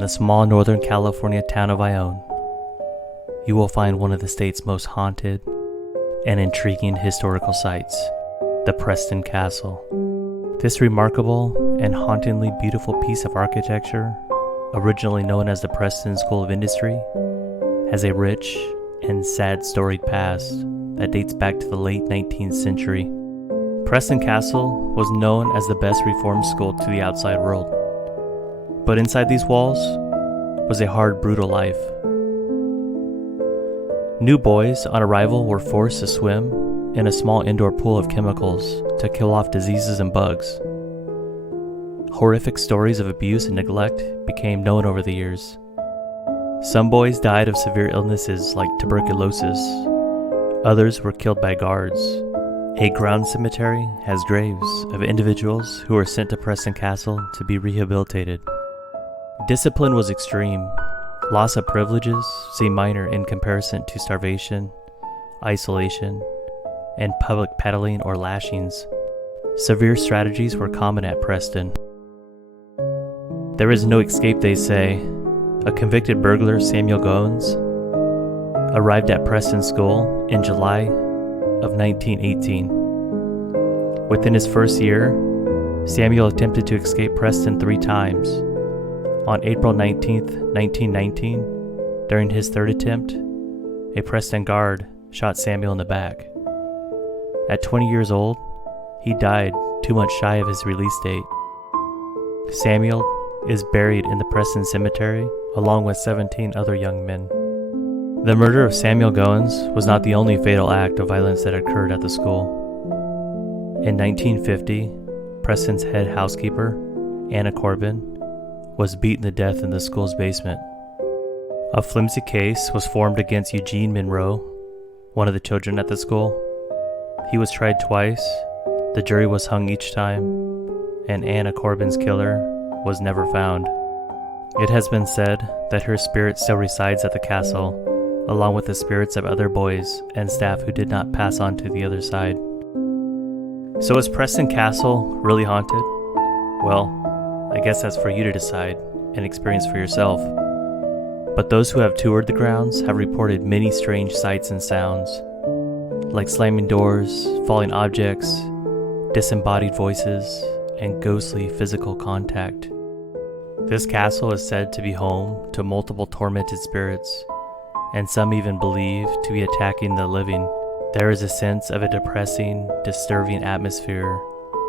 the small Northern California town of Ione, you will find one of the state's most haunted and intriguing historical sites, the Preston Castle. This remarkable and hauntingly beautiful piece of architecture, originally known as the Preston School of Industry, has a rich and sad storied past that dates back to the late 19th century. Preston Castle was known as the best reform school to the outside world. But inside these walls was a hard, brutal life. New boys on arrival were forced to swim in a small indoor pool of chemicals to kill off diseases and bugs. Horrific stories of abuse and neglect became known over the years. Some boys died of severe illnesses like tuberculosis. Others were killed by guards. A ground cemetery has graves of individuals who were sent to Preston Castle to be rehabilitated. Discipline was extreme. Loss of privileges seemed minor in comparison to starvation, isolation, and public peddling or lashings. Severe strategies were common at Preston. There is no escape, they say. A convicted burglar, Samuel Goins, arrived at Preston School in July of 1918. Within his first year, Samuel attempted to escape Preston 3 times. On April 19, 1919, during his third attempt, a Preston guard shot Samuel in the back. At 20 years old, he died 2 months shy of his release date. Samuel is buried in the Preston Cemetery along with 17 other young men. The murder of Samuel Goins was not the only fatal act of violence that occurred at the school. In 1950, Preston's head housekeeper, Anna Corbin, was beaten to death in the school's basement. A flimsy case was formed against Eugene Monroe, one of the children at the school. He was tried twice, the jury was hung each time, and Anna Corbin's killer was never found. It has been said that her spirit still resides at the castle, along with the spirits of other boys and staff who did not pass on to the other side. So is Preston Castle really haunted? Well, I guess that's for you to decide and experience for yourself. But those who have toured the grounds have reported many strange sights and sounds, like slamming doors, falling objects, disembodied voices, and ghostly physical contact. This castle is said to be home to multiple tormented spirits, and some even believe to be attacking the living. There is a sense of a depressing, disturbing atmosphere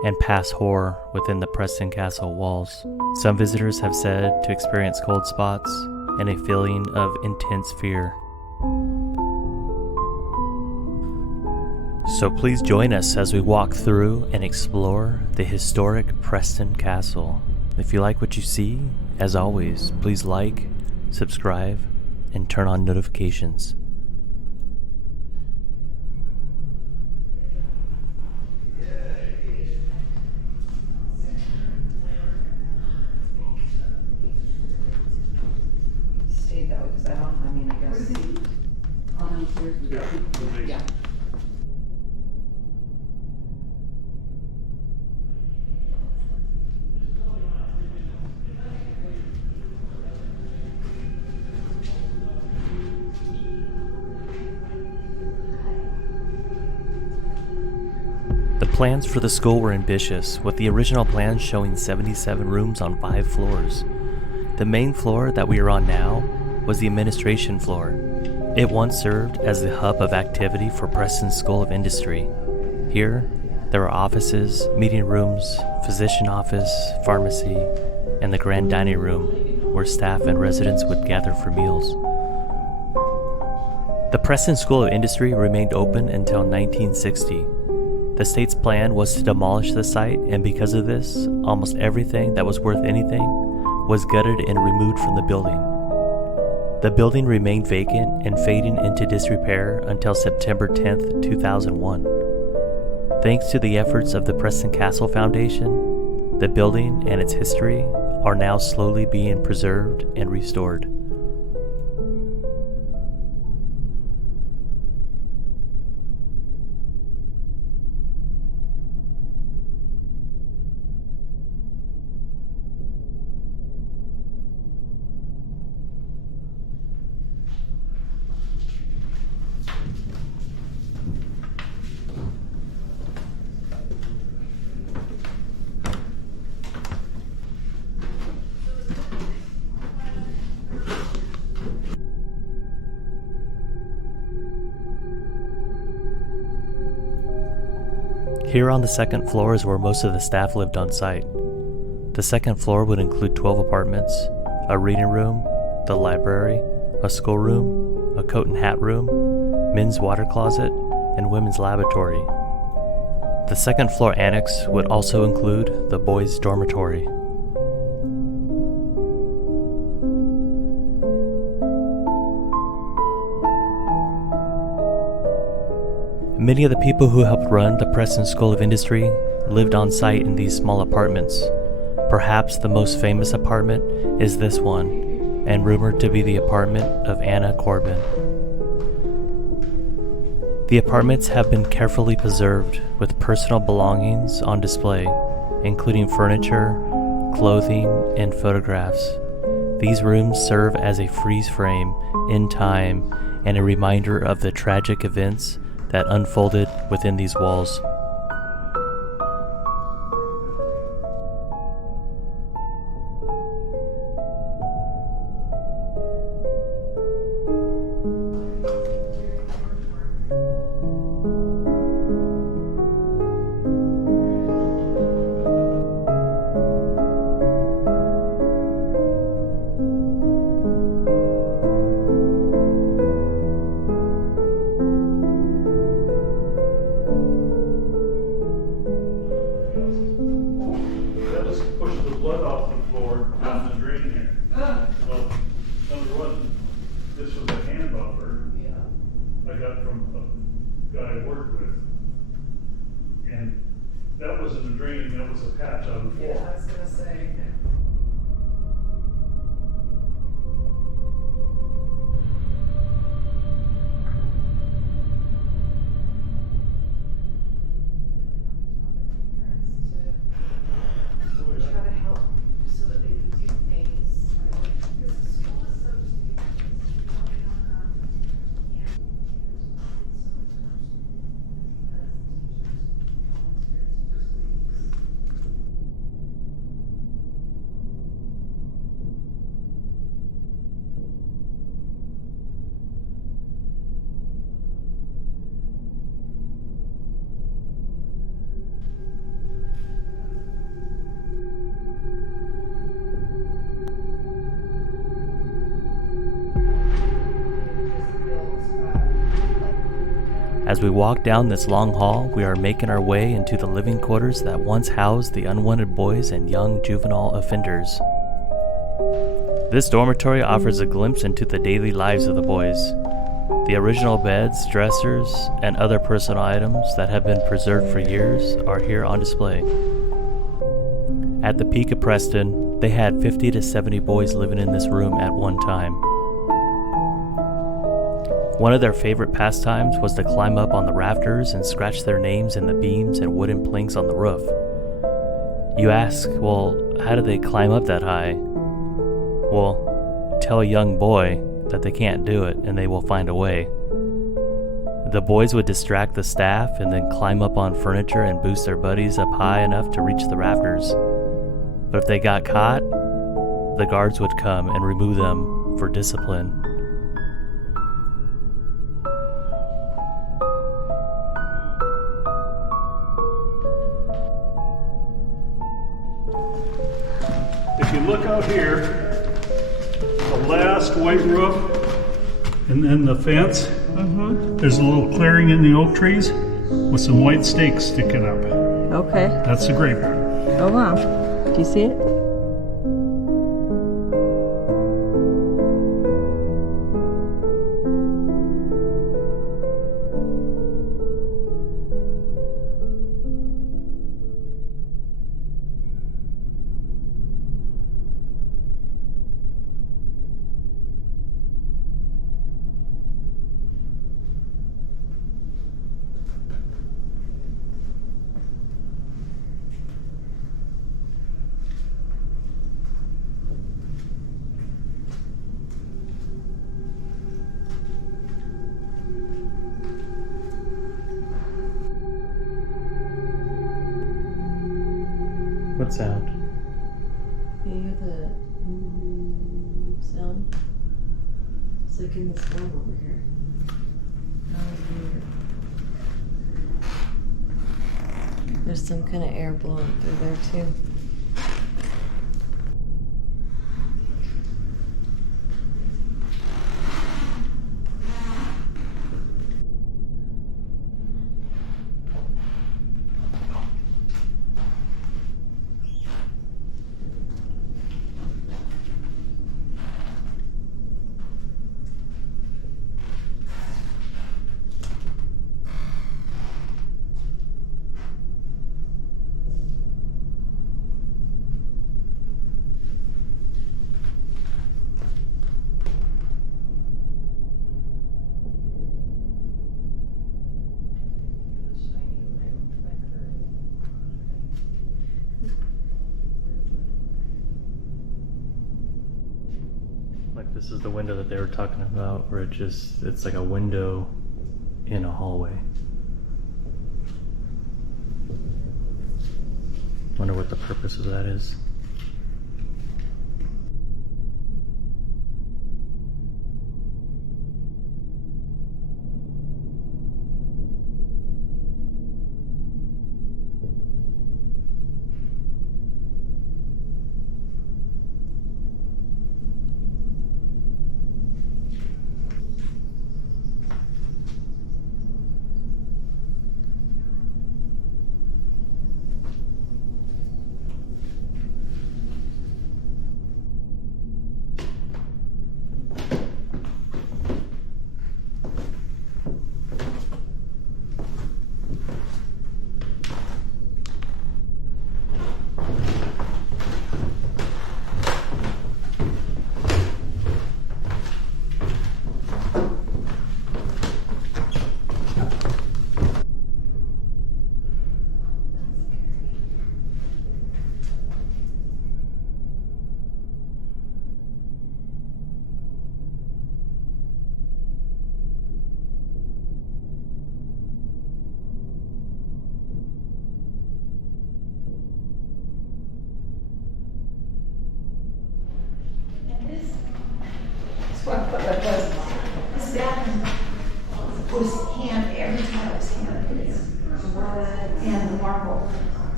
and past horror within the Preston Castle walls. Some visitors have said to experience cold spots and a feeling of intense fear. So please join us as we walk through and explore the historic Preston Castle. If you like what you see, as always, please like, subscribe, and turn on notifications. Yeah. The plans for the school were ambitious, with the original plans showing 77 rooms on 5 floors. The main floor that we are on now was the administration floor. It once served as the hub of activity for Preston School of Industry. Here, there were offices, meeting rooms, physician office, pharmacy, and the grand dining room where staff and residents would gather for meals. The Preston School of Industry remained open until 1960. The state's plan was to demolish the site, and because of this, almost everything that was worth anything was gutted and removed from the building. The building remained vacant and fading into disrepair until September 10, 2001. Thanks to the efforts of the Preston Castle Foundation, the building and its history are now slowly being preserved and restored. Here on the second floor is where most of the staff lived on site. The second floor would include 12 apartments, a reading room, the library, a schoolroom, a coat and hat room, men's water closet, and women's lavatory. The second floor annex would also include the boys' dormitory. Many of the people who helped run the Preston School of Industry lived on site in these small apartments. Perhaps the most famous apartment is this one, and rumored to be the apartment of Anna Corbin. The apartments have been carefully preserved with personal belongings on display, including furniture, clothing, and photographs. These rooms serve as a freeze frame in time and a reminder of the tragic events that unfolded within these walls. That wasn't a drain, that was a patch on the floor. Yeah, I was gonna say. Try to help so that they can do things. Because the school is so As we walk down this long hall, we are making our way into the living quarters that once housed the unwanted boys and young juvenile offenders. This dormitory offers a glimpse into the daily lives of the boys. The original beds, dressers, and other personal items that have been preserved for years are here on display. At the peak of Preston, they had 50 to 70 boys living in this room at one time. One of their favorite pastimes was to climb up on the rafters and scratch their names in the beams and wooden planks on the roof. You ask, well, how do they climb up that high? Well, tell a young boy that they can't do it and they will find a way. The boys would distract the staff and then climb up on furniture and boost their buddies up high enough to reach the rafters. But if they got caught, the guards would come and remove them for discipline. If you look out here, the last white roof and then the fence, there's a little clearing in the oak trees with some white stakes sticking up. Okay. That's the grave. Oh wow. Do you see it? What sound? You hear the sound? It's like in this room over here. Now I hear it. There's some kind of air blowing through there too. Like this is the window that they were talking about, where it's like a window in a hallway. Wonder what the purpose of that is. This bathroom was hand, every tile was hand. And the marble.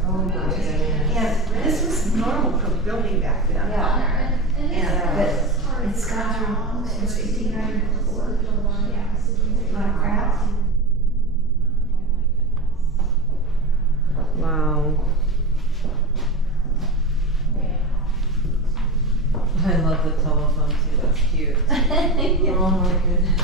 Oh my goodness. And this was normal for building back then. Yeah. But it's gone through since 1894. A lot of crap. Wow. I love the telephone too, that's cute. Oh my goodness.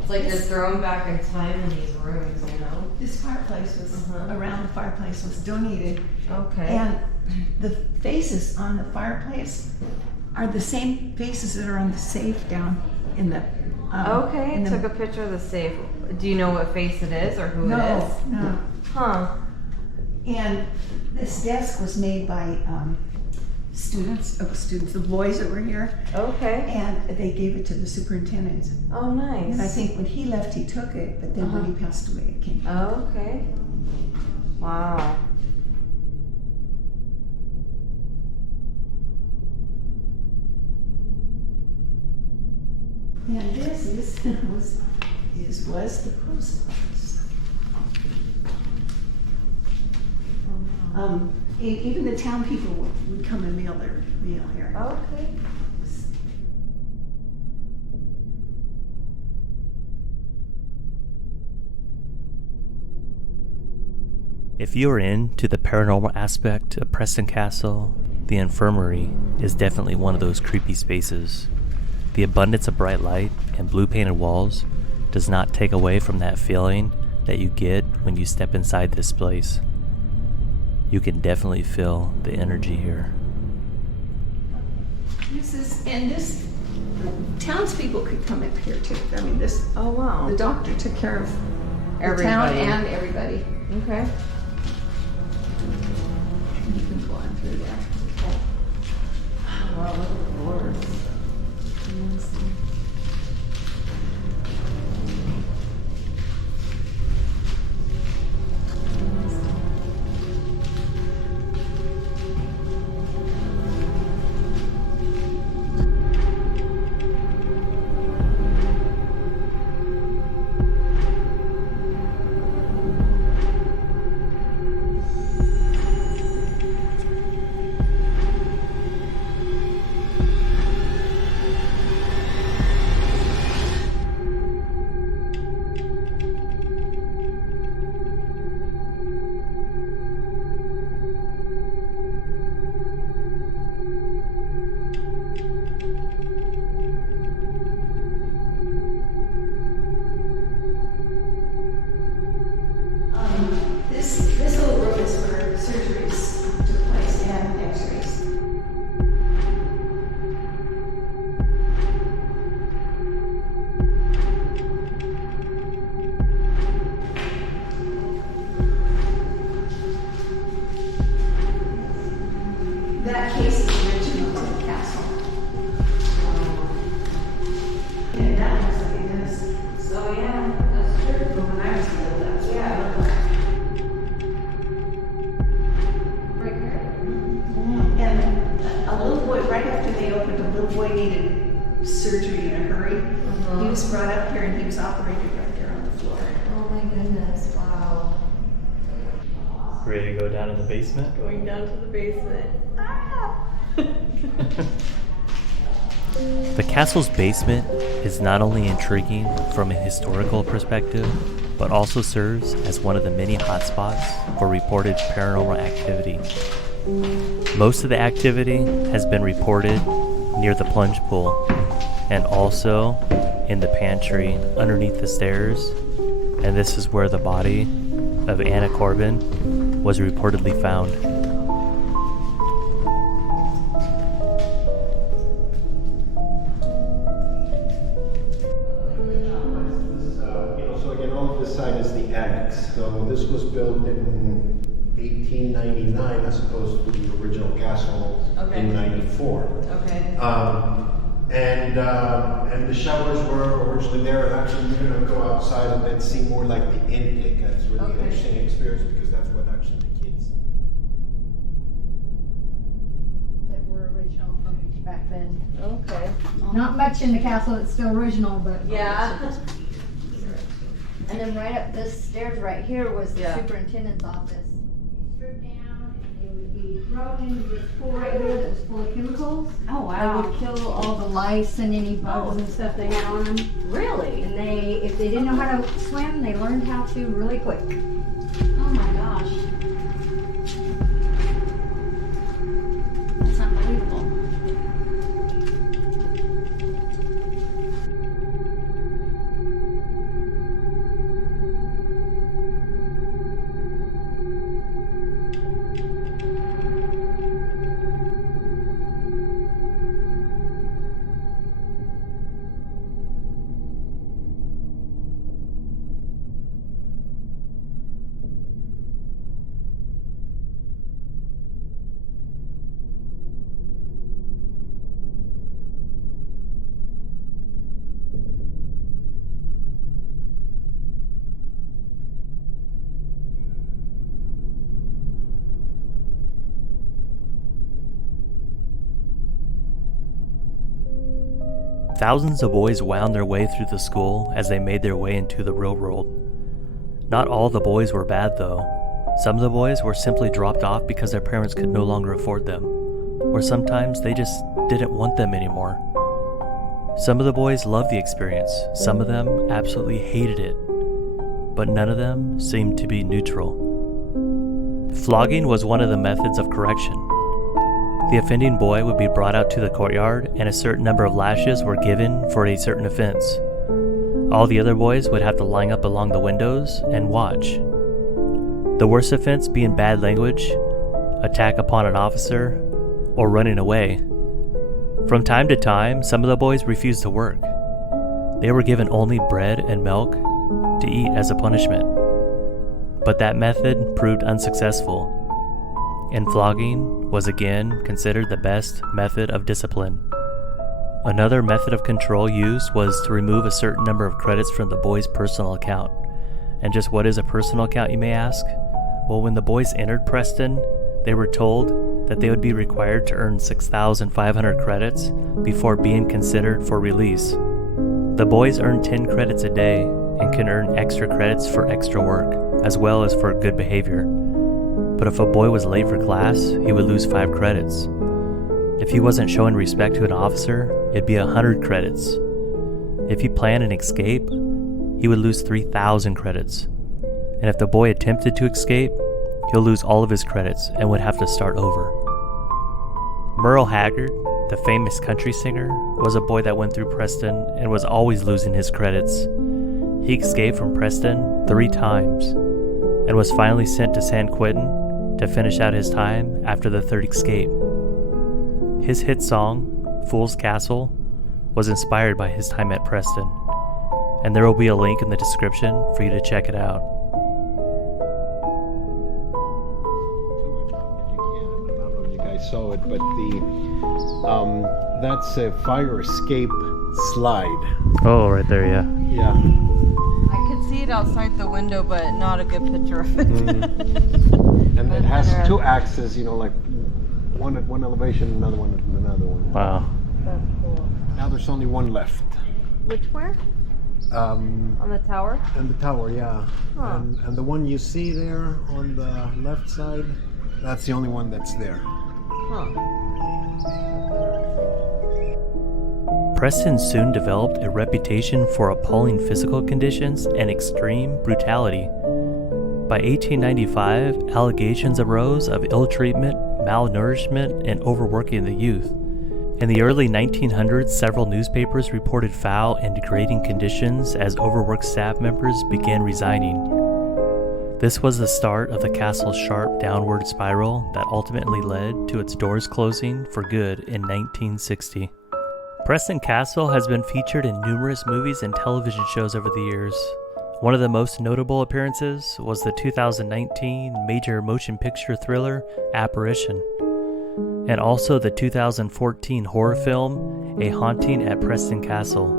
It's like they're thrown back in time in these rooms, you know? This fireplace was, Uh-huh. around the fireplace was donated. Okay. And the faces on the fireplace are the same faces that are on the safe down in the. Okay, in the- took a picture of the safe. Do you know what face it is or who it No, is? no. Huh. And this desk was made by students, the boys that were here, Okay. and they gave it to the superintendent. Oh, nice. And I think when he left, he took it, but then when he passed away, it came. Oh, okay. Wow. And this was the post office. Even the town people would come and mail their mail here. Okay. If you are into the paranormal aspect of Preston Castle, the Infirmary is definitely one of those creepy spaces. The abundance of bright light and blue painted walls does not take away from that feeling that you get when you step inside this place. You can definitely feel the energy here. This townspeople could come up here too. I mean, Oh, wow. the doctor took care of the town Everybody. and everybody. Okay. You can go on through there. Wow, look at the floors. needed surgery in a hurry. He was brought up here and he was operated right there on the floor. Oh my goodness, wow. Ready to go down in the basement? Going down to the basement. Ah! The castle's basement is not only intriguing from a historical perspective, but also serves as one of the many hotspots for reported paranormal activity. Most of the activity has been reported near the plunge pool and also in the pantry underneath the stairs, and this is where the body of Anna Corbin was reportedly found. So again, all of this side is the annex. So this was built in 1899 as opposed to the original castle in 94. Okay. And the showers were originally there, and actually you're going to go outside and then see more like the intake. That's really an interesting experience because that's what actually the kids. That were original from back then. Okay. Not much in the castle that's still original, but. Yeah. And then right up this stairs right here was the Yeah. superintendent's office. Stripped down and it would be thrown into this pool right here that was full of chemicals. Oh, That would kill all the lice and any bugs and stuff they had on them. Really? And if they didn't know how to swim, they learned how to really quick. Oh my gosh. That's unbelievable. Thousands of boys wound their way through the school as they made their way into the real world. Not all the boys were bad though. Some of the boys were simply dropped off because their parents could no longer afford them, or sometimes they just didn't want them anymore. Some of the boys loved the experience, some of them absolutely hated it, but none of them seemed to be neutral. Flogging was one of the methods of correction. The offending boy would be brought out to the courtyard and a certain number of lashes were given for a certain offense. All the other boys would have to line up along the windows and watch. The worst offense being bad language, attack upon an officer, or running away. From time to time, some of the boys refused to work. They were given only bread and milk to eat as a punishment. But that method proved unsuccessful, and flogging was again considered the best method of discipline. Another method of control used was to remove a certain number of credits from the boys' personal account. And just what is a personal account, you may ask? Well, when the boys entered Preston, they were told that they would be required to earn 6,500 credits before being considered for release. The boys earn 10 credits a day and can earn extra credits for extra work, as well as for good behavior. But if a boy was late for class, he would lose 5 credits. If he wasn't showing respect to an officer, it'd be 100 credits. If he planned an escape, he would lose 3,000 credits. And if the boy attempted to escape, he'll lose all of his credits and would have to start over. Merle Haggard, the famous country singer, was a boy that went through Preston and was always losing his credits. He escaped from Preston 3 times and was finally sent to San Quentin to finish out his time after the 3rd escape. His hit song, Fool's Castle, was inspired by his time at Preston, and there will be a link in the description for you to check it out. If you can, I don't know if you guys saw it, but that's a fire escape slide. Oh, right there, yeah. Yeah. I could see it outside the window, but not a good picture of it. And it has 2 axes, like one at one elevation, another one at another one. Wow. That's cool. there's only one left. Which where? On the tower? And the tower, yeah. Huh. And the one you see there on the left side, that's the only one that's there. Huh. Preston soon developed a reputation for appalling physical conditions and extreme brutality. By 1895, allegations arose of ill treatment, malnourishment, and overworking the youth. In the early 1900s, several newspapers reported foul and degrading conditions as overworked staff members began resigning. This was the start of the castle's sharp downward spiral that ultimately led to its doors closing for good in 1960. Preston Castle has been featured in numerous movies and television shows over the years. One of the most notable appearances was the 2019 major motion picture thriller Apparition, and also the 2014 horror film A Haunting at Preston Castle.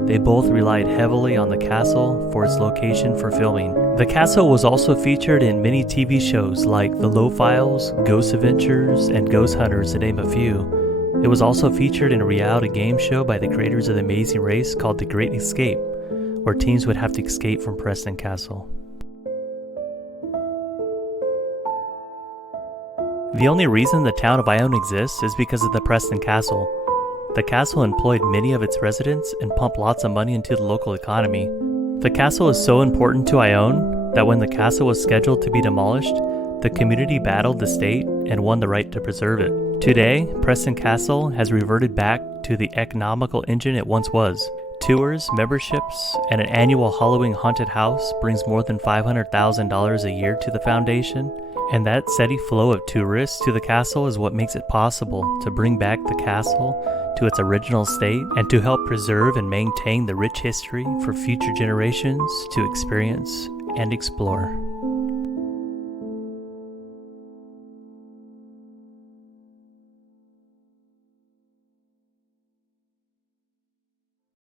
They both relied heavily on the castle for its location for filming. The castle was also featured in many TV shows like The Low Files, Ghost Adventures, and Ghost Hunters, to name a few. It was also featured in a reality game show by the creators of The Amazing Race called The Great Escape, where teams would have to escape from Preston Castle. The only reason the town of Ione exists is because of the Preston Castle. The castle employed many of its residents and pumped lots of money into the local economy. The castle is so important to Ione that when the castle was scheduled to be demolished, the community battled the state and won the right to preserve it. Today, Preston Castle has reverted back to the economical engine it once was. Tours, memberships, and an annual Halloween haunted house brings more than $500,000 a year to the foundation, and that steady flow of tourists to the castle is what makes it possible to bring back the castle to its original state and to help preserve and maintain the rich history for future generations to experience and explore.